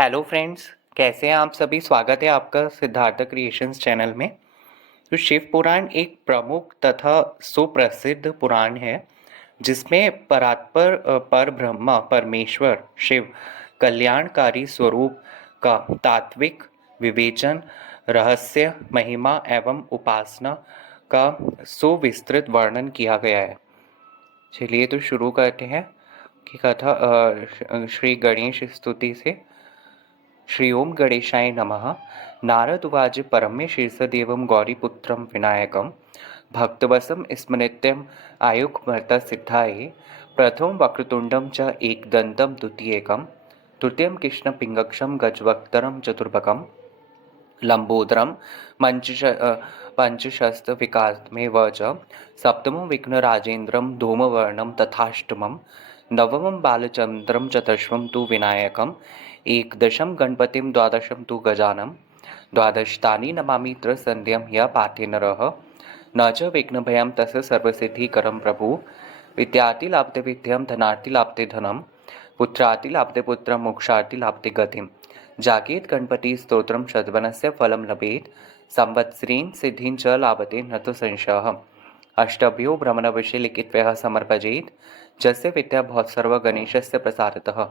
Hello friends, कैसे हैं आप सभी। स्वागत है आपका सिद्धार्थ क्रिएशंस चैनल में। तो शिव पुराण एक प्रमुख तथा सुप्रसिद्ध पुराण है जिसमें परात्पर पर ब्रह्मा परमेश्वर शिव कल्याणकारी स्वरूप का तात्विक विवेचन, रहस्य, महिमा एवं उपासना का सुविस्तृत वर्णन किया गया है। चलिए तो शुरू करते हैं कि कथा श्री गणेश स्तुति से। श्री ओम गणेशाय नमः। नारद उवाच परम्य शीर्षदेवं गौरीपुत्रं विनायकं भक्तवशं स्मृत्यम् आयुर्भर्तसिद्धाये प्रथमं वक्रतुण्डं च एकदन्तं द्वितीयकं तृतीयं कृष्णपिङ्गक्षं गजवक्त्रं चतुर्भुजं लंबोदरं पंचशस्त्रविकासमेव च सप्तमं विघ्नराजेन्द्रं धूमवर्णं तथाष्टमं नवमं बालचन्द्रं चतुर्दशं तु विनायकम् एकदशं गणपतिं द्वादशं तु गजाननं द्वादशानि नमामि त्रिसन्ध्यं ह्य पाठे नरः न च विघ्नभयं तस्य सर्वसिद्धिकरं प्रभु। विद्यार्थी लाभते विद्यं, धनार्थी लाभते धनं, पुत्रार्थी लाभते पुत्रं, मोक्षार्थी लाभते गतिं। जागेत गणपति स्तोत्रं शतवनस्य फलं लभेत संवत्सरेण सिद्धिं च लाभते न तो संशयः। अष्टभ्यो भ्रमणविषये लिखित्वः समर्पयेत् जस्य विद्या भवत्सर्व गणेशस्य प्रसादतः।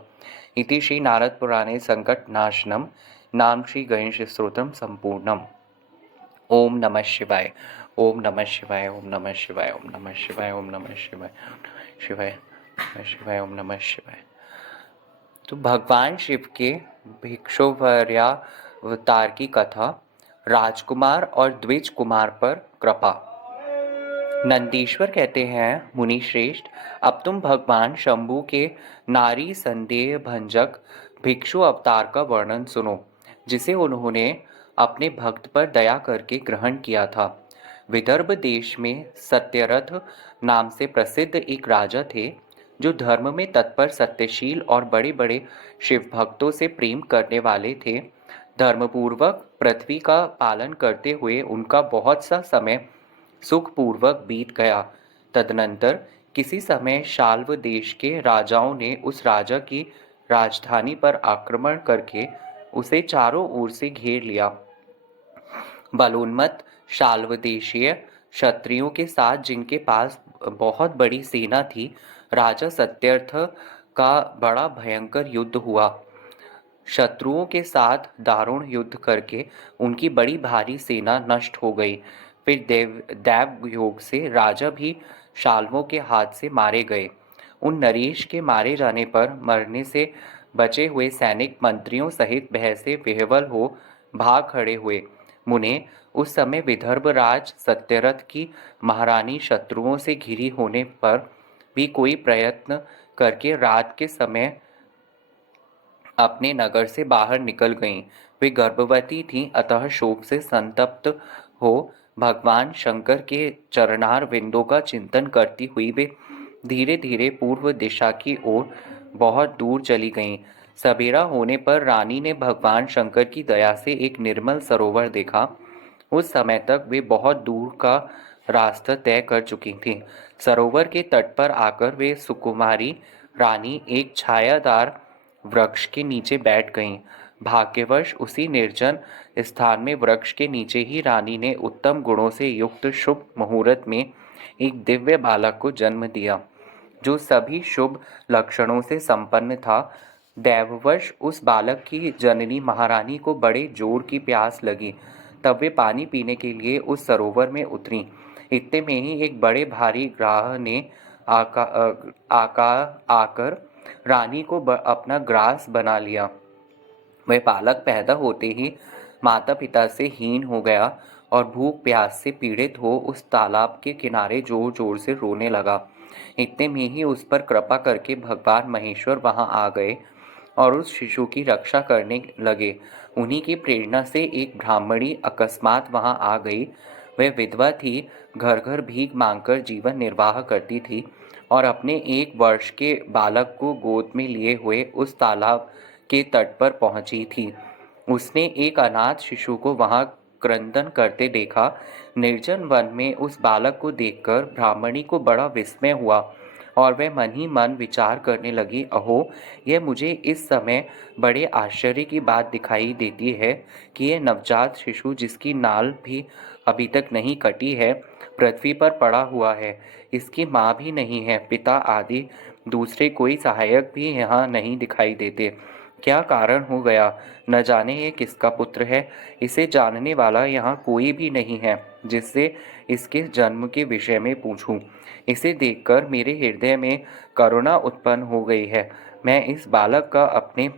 इति श्री नारद पुराणे संकटनाशनम नाम श्री गणेश स्तोत्रम संपूर्णम। ओम नमः शिवाय। ओम नमः शिवाय। ओम नमः शिवाय। ओम नमः शिवाय। ओम नमः शिवाय। शिवाय शिवाय। ओम नमः शिवाय। तो भगवान शिव के भिक्षुवर्यावतार की कथा। राजकुमार और द्विज कुमार पर कृपा। नंदीश्वर कहते हैं, मुनि श्रेष्ठ, अब तुम भगवान शंभु के नारी संदेह भंजक भिक्षु अवतार का वर्णन सुनो, जिसे उन्होंने अपने भक्त पर दया करके ग्रहण किया था। विदर्भ देश में सत्यरथ नाम से प्रसिद्ध एक राजा थे, जो धर्म में तत्पर, सत्यशील और बड़े बड़े शिव भक्तों से प्रेम करने वाले थे। धर्मपूर्वक पृथ्वी का पालन करते हुए उनका बहुत सा समय सुखपूर्वक बीत गया। तदनंतर किसी समय शाल्व देश के राजाओं ने उस राजा की राजधानी पर आक्रमण करके उसे चारों ओर से घेर लिया। बलोन्मत्त शाल्व देशीय क्षत्रियों के साथ, जिनके पास बहुत बड़ी सेना थी, राजा सत्यर्थ का बड़ा भयंकर युद्ध हुआ। शत्रुओं के साथ दारुण युद्ध करके उनकी बड़ी भारी सेना नष्ट हो गई। फिर दैव योग से राजा भी शाल्वों के हाथ से मारे गए। उन नरेश के मारे जाने पर मरने से बचे हुए सैनिक मंत्रियों सहित भय से विह्वल हो भाग खड़े हुए। मुने, उस समय विदर्भ राज सत्यरथ की महारानी शत्रुओं से घिरी होने पर भी कोई प्रयत्न करके रात के समय अपने नगर से बाहर निकल गईं। वे गर्भवती थीं, अतः शोक से संतप्त हो भगवान शंकर के चरणार विंदों का चिंतन करती हुई वे धीरे धीरे पूर्व दिशा की ओर बहुत दूर चली गईं। सवेरा होने पर रानी ने भगवान शंकर की दया से एक निर्मल सरोवर देखा। उस समय तक वे बहुत दूर का रास्ता तय कर चुकी थीं। सरोवर के तट पर आकर वे सुकुमारी रानी एक छायादार वृक्ष के नीचे बैठ गईं। भाग्यवश उसी निर्जन स्थान में वृक्ष के नीचे ही रानी ने उत्तम गुणों से युक्त शुभ मुहूर्त में एक दिव्य बालक को जन्म दिया, जो सभी शुभ लक्षणों से संपन्न था। दैववश उस बालक की जननी महारानी को बड़े जोर की प्यास लगी। तब वे पानी पीने के लिए उस सरोवर में उतरी। इतने में ही एक बड़े भारी ग्राह ने आकर रानी को अपना ग्रास बना लिया। वह बालक पैदा होते ही माता पिता से हीन हो गया और भूख प्यास से पीड़ित हो उस तालाब के किनारे जोर जोर से रोने लगा। इतने में ही उस पर कृपा करके भगवान महेश्वर वहां आ गए और उस शिशु की रक्षा करने लगे। उन्हीं की प्रेरणा से एक ब्राह्मणी अकस्मात वहां आ गई। वह विधवा थी, घर घर भीख मांगकर जीवन निर्वाह करती थी और अपने 1 वर्ष के बालक को गोद में लिए हुए उस तालाब के तट पर पहुंची थी। उसने एक अनाथ शिशु को वहां क्रंदन करते देखा। निर्जन वन में उस बालक को देखकर ब्राह्मणी को बड़ा विस्मय हुआ और वह मन ही मन विचार करने लगी, अहो, यह मुझे इस समय बड़े आश्चर्य की बात दिखाई देती है कि यह नवजात शिशु, जिसकी नाल भी अभी तक नहीं कटी है, पृथ्वी पर पड़ा हुआ है। इसकी माँ भी नहीं है, पिता आदि दूसरे कोई सहायक भी यहाँ नहीं दिखाई देते। क्या कारण हो गया? न जाने ये किसका पुत्र है। इसे जानने वाला यहाँ कोई भी नहीं है जिससे इसके जन्म के विषय में पूछूं। इसे देखकर मेरे हृदय में करुणा उत्पन्न हो गई है। मैं इस बालक का अपने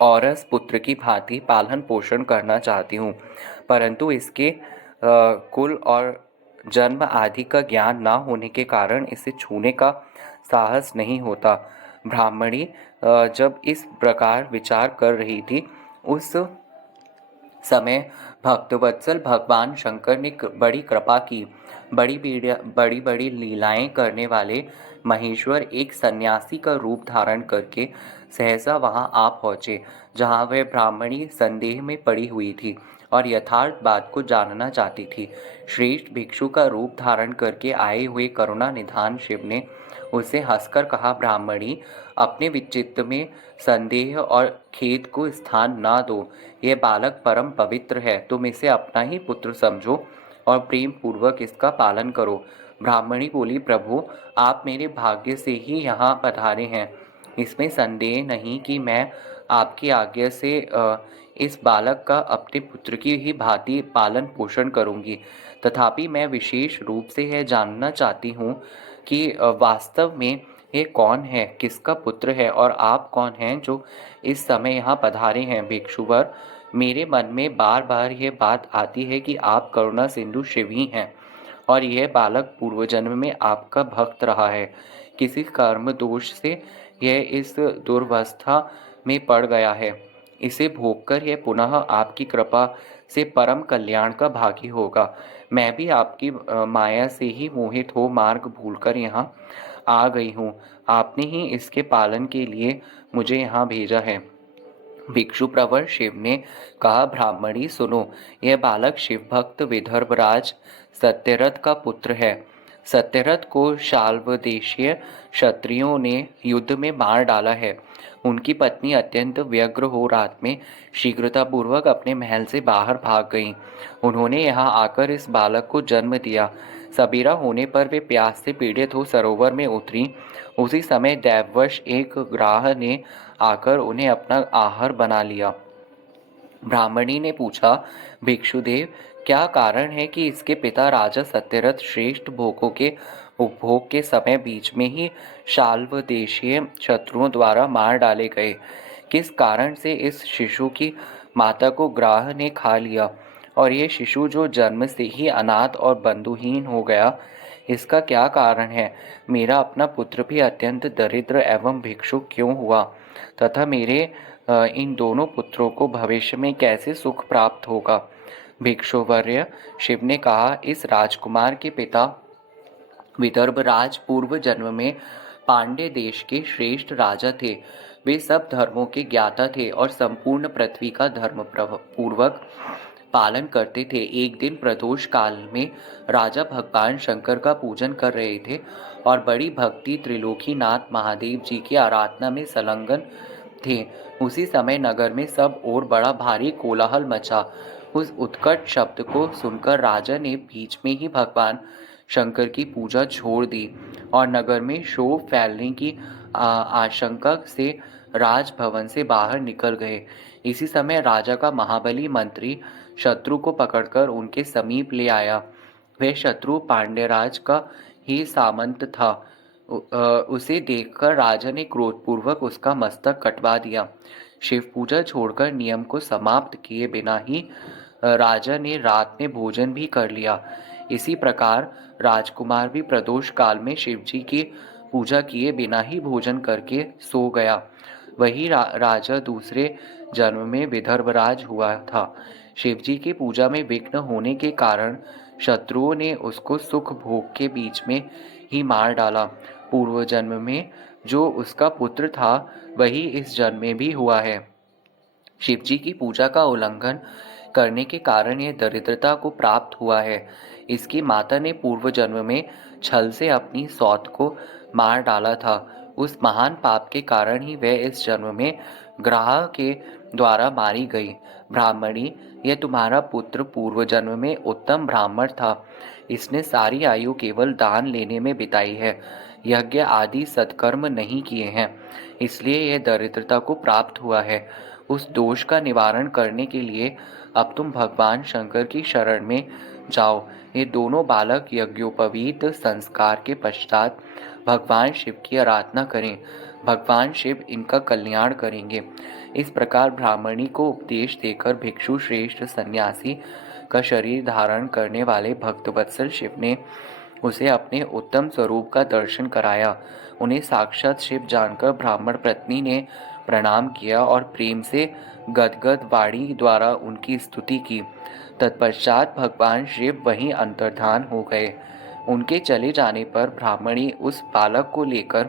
औरस पुत्र की भांति पालन पोषण करना चाहती हूँ, परंतु इसके कुल और जन्म आदि का ज्ञान न होने के कारण इसे छूने का साहस नहीं होता। ब्राह्मणी जब इस प्रकार विचार कर रही थी, उस समय भक्तवत्सल भगवान शंकर ने बड़ी कृपा की। बड़ी बड़ी लीलाएं करने वाले महेश्वर एक सन्यासी का रूप धारण करके सहसा वहां आ पहुंचे, जहां वह ब्राह्मणी संदेह में पड़ी हुई थी और यथार्थ बात को जानना चाहती थी। श्रेष्ठ भिक्षु का रूप धारण करके आए हुए करुणा निधान शिव ने उसे हंसकर कहा, ब्राह्मणी, अपने विचित्र में संदेह और खेद को स्थान ना दो। यह बालक परम पवित्र है, तुम इसे अपना ही पुत्र समझो और प्रेम पूर्वक इसका पालन करो। ब्राह्मणी बोली, प्रभु, आप मेरे भाग्य से ही यहाँ पधारे हैं। इसमें संदेह नहीं कि मैं आपकी आज्ञा से इस बालक का अपने पुत्र की ही भांति पालन पोषण करूंगी। तथापि मैं विशेष रूप से यह जानना चाहती हूँ कि वास्तव में ये कौन है, किसका पुत्र है और आप कौन हैं जो इस समय यहाँ पधारे हैं। भिक्षुवर, मेरे मन में बार बार यह बात आती है कि आप करुणा सिंधु शिव ही हैं और यह बालक पूर्व जन्म में आपका भक्त रहा है। किसी कर्म दोष से यह इस दुर्वस्था में पड़ गया है। इसे भोगकर यह पुनः आपकी कृपा से परम कल्याण का भागी होगा। मैं भी आपकी माया से ही मोहित हो मार्ग भूलकर यहाँ आ गई हूँ। आपने ही इसके पालन के लिए मुझे यहाँ भेजा है। भिक्षु प्रवर शिव ने कहा, ब्राह्मणी सुनो, यह बालक शिव भक्त विदर्भराज सत्यरथ का पुत्र है। सत्यरथ को शाल्वदेशीय क्षत्रियों ने युद्ध में मार डाला है। उनकी पत्नी अत्यंत व्यग्र हो रात में शीघ्रतापूर्वक अपने महल से बाहर भाग गईं। उन्होंने यहाँ आकर इस बालक को जन्म दिया। सबेरा होने पर वे प्यास से पीड़ित हो सरोवर में उतरी। उसी समय दैववश एक ग्राह ने आकर उन्हें अपना आहार बना लिया। ब्राह्मणी ने पूछा, भिक्षुदेव, क्या कारण है कि इसके पिता राजा सत्यरथ श्रेष्ठ भोगों के उपभोग के समय बीच में ही शाल्वदेशीय शत्रुओं द्वारा मार डाले गए? किस कारण से इस शिशु की माता को ग्राह ने खा लिया और ये शिशु जो जन्म से ही अनाथ और बंधुहीन हो गया, इसका क्या कारण है? मेरा अपना पुत्र भी अत्यंत दरिद्र एवं भिक्षुक क्यों हुआ तथा मेरे इन दोनों पुत्रों को भविष्य में कैसे सुख प्राप्त होगा? भिक्षुवर्य, शिव ने कहा, इस राजकुमार के पिता विदर्भराज पूर्व जन्म में पांड्य देश के श्रेष्ठ राजा थे। वे सब धर्मों के ज्ञाता थे और संपूर्ण पृथ्वी का धर्म पूर्वक पालन करते थे। एक दिन प्रदोष काल में राजा भगवान शंकर का पूजन कर रहे थे और बड़ी भक्ति त्रिलोकीनाथ महादेव जी की आराधना में संलग्न थे। उसी समय नगर में सब ओर बड़ा भारी कोलाहल मचा। उस उत्कट शब्द को सुनकर राजा ने बीच में ही भगवान शंकर की पूजा छोड़ दी और नगर में शोर फैलने की आशंका से राजभवन से बाहर निकल गए। इसी समय राजा का महाबली मंत्री शत्रु को पकड़कर उनके समीप ले आया। वह शत्रु पांड्यराज का ही सामंत था। उसे देखकर राजा ने क्रोधपूर्वक उसका मस्तक कटवा दिया। शिव पूजा छोड़कर नियम को समाप्त किए बिना ही राजा ने रात में भोजन भी कर लिया। इसी प्रकार राजकुमार भी प्रदोष काल में शिव जी की पूजा किए बिना ही भोजन करके सो गया। वही राजा दूसरे जन्म में विदर्भराज हुआ था। शिव जी की पूजा में विघ्न होने के कारण शत्रुओं ने उसको सुख भोग के बीच में ही मार डाला। पूर्व जन्म में जो उसका पुत्र था वही इस जन्म में भी हुआ है। शिव जी की पूजा का उल्लंघन करने के कारण यह दरिद्रता को प्राप्त हुआ है। इसकी माता ने पूर्व जन्म में छल से अपनी सौत को मार डाला था। उस महान पाप के कारण ही वह इस जन्म में ग्रह के द्वारा मारी गई। ब्राह्मणी, यह तुम्हारा पुत्र पूर्व जन्म में उत्तम ब्राह्मण था। इसने सारी आयु केवल दान लेने में बिताई है, यज्ञ आदि सत्कर्म नहीं किए हैं, इसलिए यह दरिद्रता को प्राप्त हुआ है। उस दोष का निवारण करने के लिए अब तुम भगवान शंकर की शरण में जाओ। ये दोनों बालक यज्ञोपवीत संस्कार के पश्चात भगवान शिव की आराधना करें। भगवान शिव इनका कल्याण करेंगे। इस प्रकार ब्राह्मणी को उपदेश देकर भिक्षु श्रेष्ठ सन्यासी का शरीर धारण करने वाले भक्तवत्सल शिव ने उसे अपने उत्तम स्वरूप का दर्शन कराया। उन्हें साक्षात शिव जानकर ब्राह्मण पत्नी ने प्रणाम किया और प्रेम से गदगद वाणी द्वारा उनकी स्तुति की। तत्पश्चात भगवान शिव वहीं अंतर्धान हो गए। उनके चले जाने पर ब्राह्मणी उस बालक को लेकर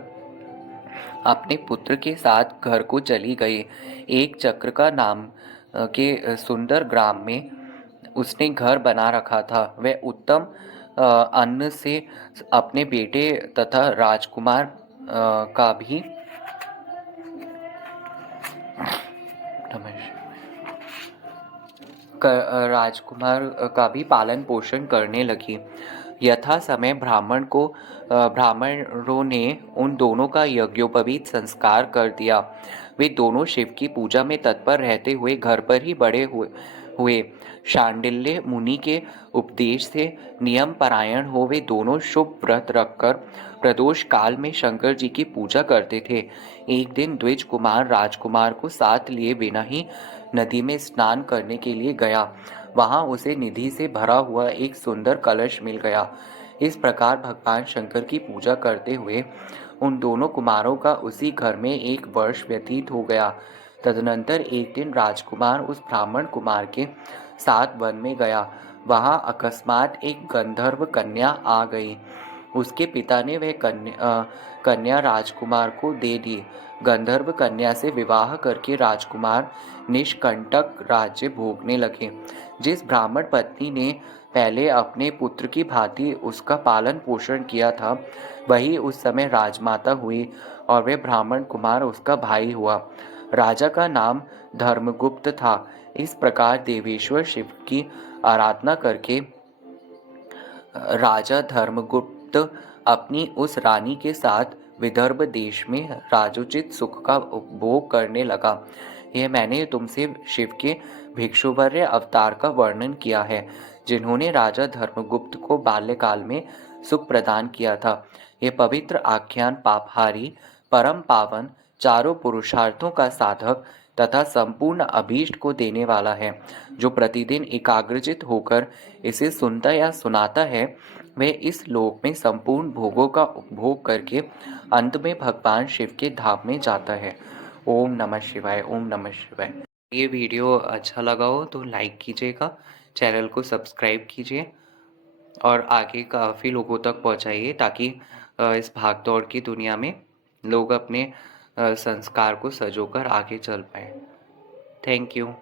अपने पुत्र के साथ घर को चली गई। एक चक्र का नाम के सुंदर ग्राम में उसने घर बना रखा था। वह उत्तम अन्न से अपने बेटे तथा राजकुमार का भी पालन पोषण करने लगी। यथा समय ब्राह्मणों ने उन दोनों का यज्ञोपवीत संस्कार कर दिया। वे दोनों शिव की पूजा में तत्पर रहते हुए घर पर ही बड़े हुए। शांडिल्य मुनि के उपदेश से नियम परायण हो वे दोनों शुभ व्रत रखकर प्रदोष काल में शंकर जी की पूजा करते थे। एक दिन द्विज कुमार राजकुमार को साथ लिए बिना ही नदी में स्नान करने के लिए गया। वहां उसे निधि से भरा हुआ एक सुंदर कलश मिल गया। इस प्रकार भगवान शंकर की पूजा करते हुए उन दोनों कुमारों का उसी घर में एक वर्ष व्यतीत हो गया। तदनंतर एक दिन राजकुमार उस ब्राह्मण कुमार के साथ वन में गया। वहां अकस्मात एक गंधर्व कन्या आ गई। उसके पिता ने वह कन्या राजकुमार को दे दी। गंधर्व कन्या से विवाह करके राजकुमार निष्कंटक राज्य भोगने लगे। जिस ब्राह्मण पत्नी ने पहले अपने पुत्र की भांति उसका पालन पोषण किया था, वही उस समय राजमाता हुई और वह ब्राह्मण कुमार उसका भाई हुआ। राजा का नाम धर्मगुप्त था। इस प्रकार देवेश्वर शिव की आराधना करके राजा धर्मगुप्त अपनी उस रानी के साथ विदर्भ देश में राजोचित सुख का उपभोग करने लगा। यह मैंने तुमसे शिव के भिक्षुवर्य अवतार का वर्णन किया है, जिन्होंने राजा धर्मगुप्त को बाल्यकाल में सुख प्रदान किया था। यह पवित्र आख्यान पापहारी, परम पावन, चारों पुरुषार्थों का साधक तथा संपूर्ण अभीष्ट को देने वाला है। जो प्रतिदिन एकाग्रचित होकर इसे सुनता या सुनाता है, वह इस लोक में संपूर्ण भोगों का उपभोग करके अंत में भगवान शिव के धाम में जाता है। ओम नमः शिवाय। ओम नमः शिवाय। ये वीडियो अच्छा लगा हो तो लाइक कीजिएगा, चैनल को सब्सक्राइब कीजिए और आगे काफ़ी लोगों तक पहुंचाइए, ताकि इस भागदौड़ की दुनिया में लोग अपने संस्कार को सजोकर आगे चल पाए। Thank you.